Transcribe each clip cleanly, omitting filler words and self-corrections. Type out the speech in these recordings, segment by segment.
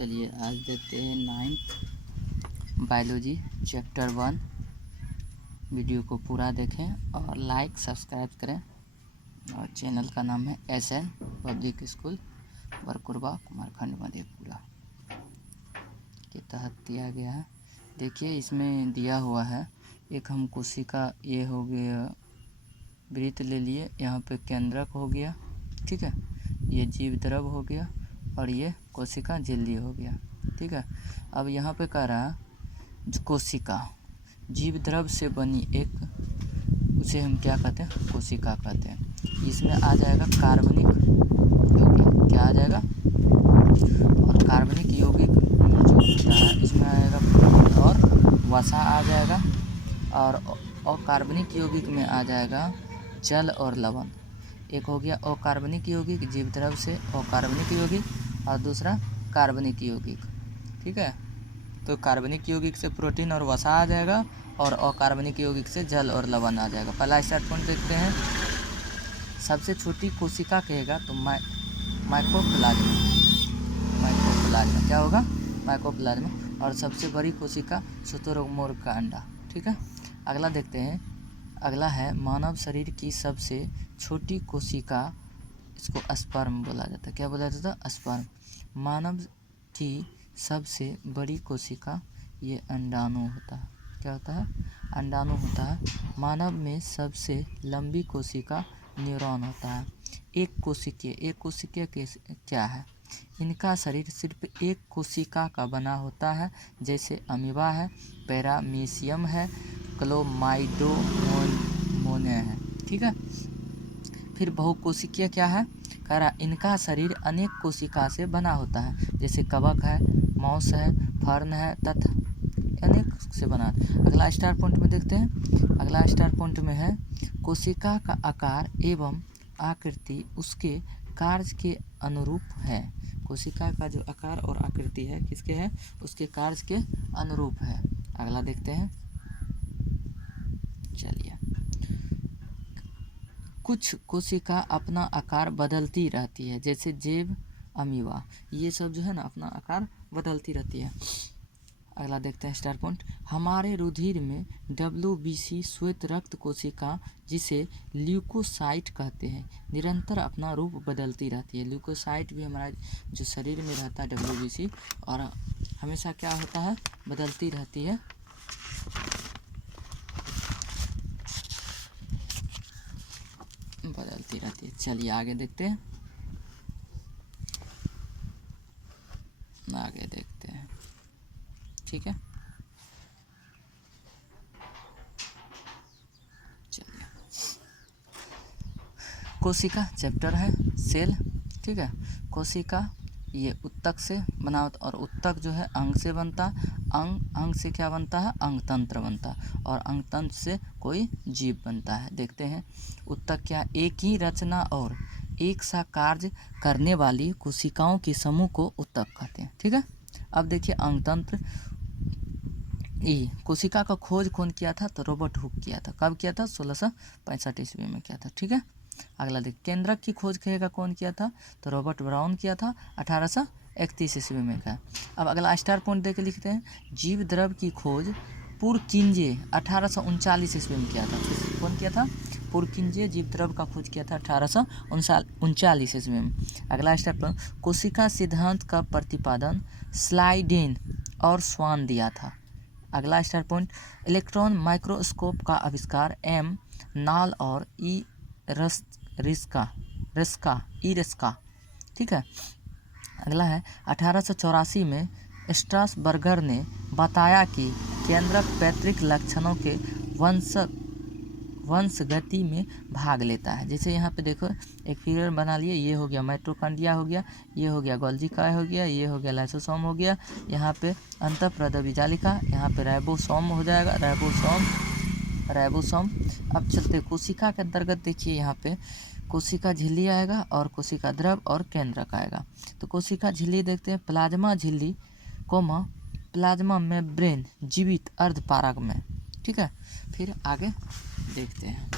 चलिए आज देखते हैं 9th बायोलॉजी चैप्टर 1। वीडियो को पूरा देखें और लाइक सब्सक्राइब करें। और चैनल का नाम है SN public school Barkurba Kumarkhand Madhepura के तहत दिया गया है। देखिए इसमें दिया हुआ है एक हम कोशिका ये हो गया, वृत्त ले लिए, यहाँ पे केंद्रक हो गया, ठीक है, ये जीव द्रव हो गया और ये कोशिका झिल्ली हो गया, ठीक है। अब यहाँ पे कह रहा है कोशिका जीव द्रव से बनी एक, उसे हम क्या कहते हैं, कोशिका कहते हैं। इसमें आ जाएगा कार्बनिक यौगिक, क्या आ जाएगा, और कार्बनिक यौगिक जो होता है इसमें आएगा और वसा आ जाएगा, और अकार्बनिक यौगिक में आ जाएगा जल और लवण। एक हो गया अकार्बनिक यौगिक जीव द्रव से अकार्बनिक यौगिक और दूसरा कार्बनिक यौगिक, ठीक है। तो कार्बनिक यौगिक से प्रोटीन और वसा आ जाएगा और अकार्बनिक यौगिक से जल और लवण आ जाएगा। पहला स्टार्ट पॉइंट देखते हैं। सबसे छोटी कोशिका कहेगा तो माइकोप्लाज्मा, माइकोप्लाज्मा क्या होगा, माइकोप्लाज्मा। और सबसे बड़ी कोशिका शुतुरमुर्ग का अंडा, ठीक है। अगला देखते हैं। अगला है मानव शरीर की सबसे छोटी कोशिका, इसको स्पर्म बोला जाता है। क्या बोला जाता है, स्पर्म। मानव की सबसे बड़ी कोशिका ये अंडाणु होता है। क्या होता है, अंडाणु होता है। मानव में सबसे लंबी कोशिका न्यूरॉन होता है। एक कोशिकीय क्या है, इनका शरीर सिर्फ एक कोशिका का बना होता है, जैसे अमीबा है, पैरामीशियम है, क्लोमाइडोमोने है, ठीक है। फिर बहुकोशिकीय क्या है, कह रहा इनका शरीर अनेक कोशिका से बना होता है, जैसे कवक है, मौस है, फर्न है तथा अनेक से बना है। अगला स्टार पॉइंट में देखते हैं। अगला स्टार पॉइंट में है कोशिका का आकार एवं आकृति उसके कार्य के अनुरूप है। कोशिका का जो आकार और आकृति है किसके है, उसके कार्य के अनुरूप है। अगला देखते हैं। चलिए, कुछ कोशिका अपना आकार बदलती रहती है, जैसे जैव अमीबा, ये सब जो है ना अपना आकार बदलती रहती है। अगला देखते हैं स्टार पॉइंट। हमारे रुधिर में WBC श्वेत रक्त कोशिका, जिसे ल्यूकोसाइट कहते हैं, निरंतर अपना रूप बदलती रहती है। ल्यूकोसाइट भी हमारा जो शरीर में रहता है WBC, और हमेशा क्या होता है, बदलती रहती है। चलिए आगे देखते हैं। आगे देखते हैं, ठीक है। चलिए, कोशिका चैप्टर है सेल, ठीक है। कोशिका ये उत्तक से बना होता, और उत्तक जो है अंग से बनता, अंग से क्या बनता है, अंग तंत्र बनता, और अंग तंत्र से कोई जीव बनता है। देखते हैं उत्तक क्या, एक ही रचना और एक सा कार्य करने वाली कोशिकाओं के समूह को उत्तक कहते हैं, ठीक है। अब देखिए अंग तंत्र, कोशिका का खोज कौन किया था, तो रॉबर्ट हुक किया था। कब किया था, 1665 ईस्वी में किया था, ठीक है। अगला देख, केंद्रक की खोज कहेगा कौन किया था, तो रॉबर्ट ब्राउन किया था, 1831 ईस्वी में का। अब अगला स्टार पॉइंट देके लिखते हैं। जीव द्रव की खोज पुरकिंजे 1839 ईस्वी में किया था। कौन किया था, पुरकिंजे जीव द्रव का खोज किया था 1839 ईस्वी में। अगला स्टार पॉइंट, कोशिका सिद्धांत का प्रतिपादन स्लाइडेन और स्वान दिया था। अगला स्टार पॉइंट, इलेक्ट्रॉन माइक्रोस्कोप का आविष्कार एम नाल और रिस्का, ठीक है। अगला है 1884 में स्ट्रासबर्गर ने बताया कि केंद्रक पैतृक लक्षणों के वंशगति में भाग लेता है। जैसे यहाँ पे देखो एक फिगर बना लिए, ये हो गया माइटोकॉन्ड्रिया हो गया, ये हो गया गोल्गी काय हो गया, ये हो गया लाइसोसोम हो गया, यहाँ पे अंतःप्रद्रवी जालिका, यहाँ पे राइबोसोम हो जाएगा, राइबोसोम। अब चलते कोशिका के अंतर्गत, देखिए यहाँ पे कोशिका झिल्ली आएगा और कोशिका द्रव और केंद्रक आएगा। तो कोशिका झिल्ली देखते हैं, प्लाज्मा झिल्ली कोमा प्लाज्मा मेम्ब्रेन जीवित अर्धपारक में, ठीक है। फिर आगे देखते हैं।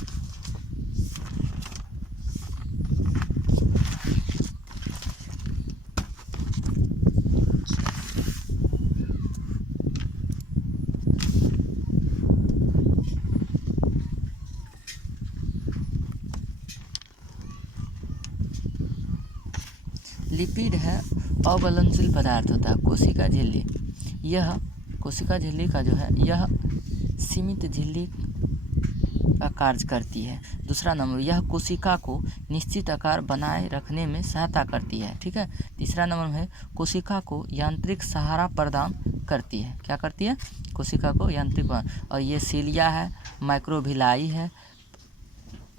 लिपिड है अवलनशील पदार्थ होता है। कोशिका झिल्ली, यह कोशिका झिल्ली का जो है यह सीमित झिल्ली का कार्य करती है। दूसरा नंबर, यह कोशिका को निश्चित आकार बनाए रखने में सहायता करती है। ठीक है। तीसरा नंबर में कोशिका को यांत्रिक सहारा प्रदान करती है। क्या करती है? कोशिका को यांत्रिक। और ये सीलिया है, माइक्रोविलाई है,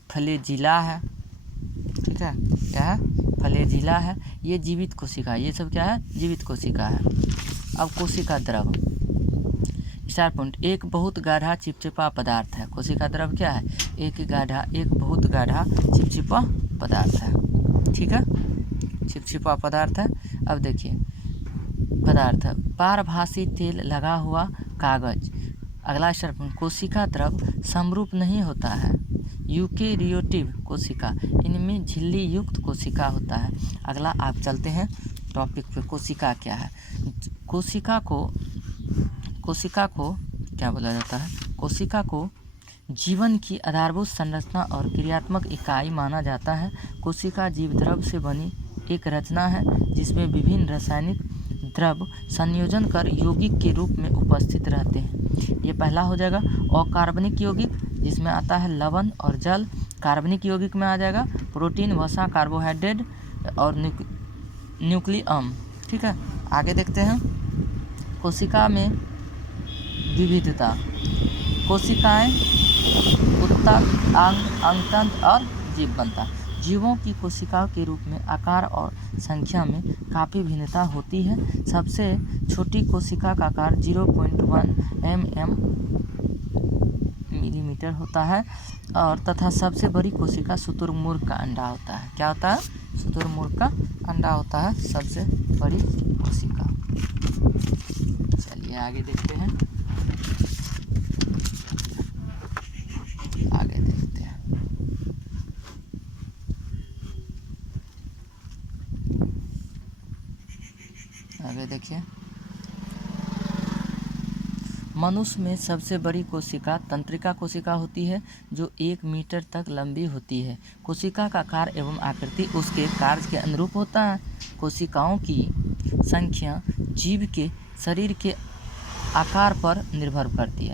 फ्लैजिला है। ठीक है, क्या है? फ्लैजिला है। ये जीवित कोशिका, ये सब क्या है? जीवित कोशिका है। अब कोशिका द्रव, स्टार पॉइंट, एक बहुत गाढ़ा चिपचिपा पदार्थ है। कोशिका द्रव क्या है? एक बहुत गाढ़ा चिपचिपा पदार्थ है। ठीक है, चिपचिपा पदार्थ है। अब देखिए पदार्थ, पारभासी तेल लगा हुआ कागज। अगला स्टार पॉइंट, कोशिका द्रव समरूप नहीं होता है। यूकेरियोटिक कोशिका, इनमें झिल्ली युक्त कोशिका होता है। अगला आप चलते हैं टॉपिक पे, कोशिका क्या है? कोशिका को क्या बोला जाता है? कोशिका को जीवन की आधारभूत संरचना और क्रियात्मक इकाई माना जाता है। कोशिका जीवद्रव से बनी एक रचना है जिसमें विभिन्न रासायनिक द्रव संयोजन कर यौगिक के रूप में उपस्थित रहते हैं। ये पहला हो जाएगा। अकार्बनिक यौगिक, जिसमें आता है लवण और जल। कार्बनिक यौगिक में आ जाएगा प्रोटीन, वसा, कार्बोहाइड्रेट और न्यूक्लियम। ठीक है, आगे देखते हैं। कोशिका में विविधता, कोशिकाएं उत्तक, अंगतंत्र और जीव बनता। जीवों की कोशिकाओं के रूप में आकार और संख्या में काफ़ी भिन्नता होती है। सबसे छोटी कोशिका का आकार 0.1 मिलीमीटर होता है और तथा सबसे बड़ी कोशिका शुतुरमुर्ग का अंडा होता है। क्या होता है? शुतुरमुर्ग का अंडा होता है सबसे बड़ी कोशिका। चलिए आगे देखते हैं। आगे देखिए, मनुष्य में सबसे बड़ी कोशिका तंत्रिका कोशिका होती है जो 1 मीटर तक लंबी होती है। कोशिका का आकार एवं आकृति उसके कार्य के अनुरूप होता है। कोशिकाओं की संख्या जीव के शरीर के आकार पर निर्भर करती है।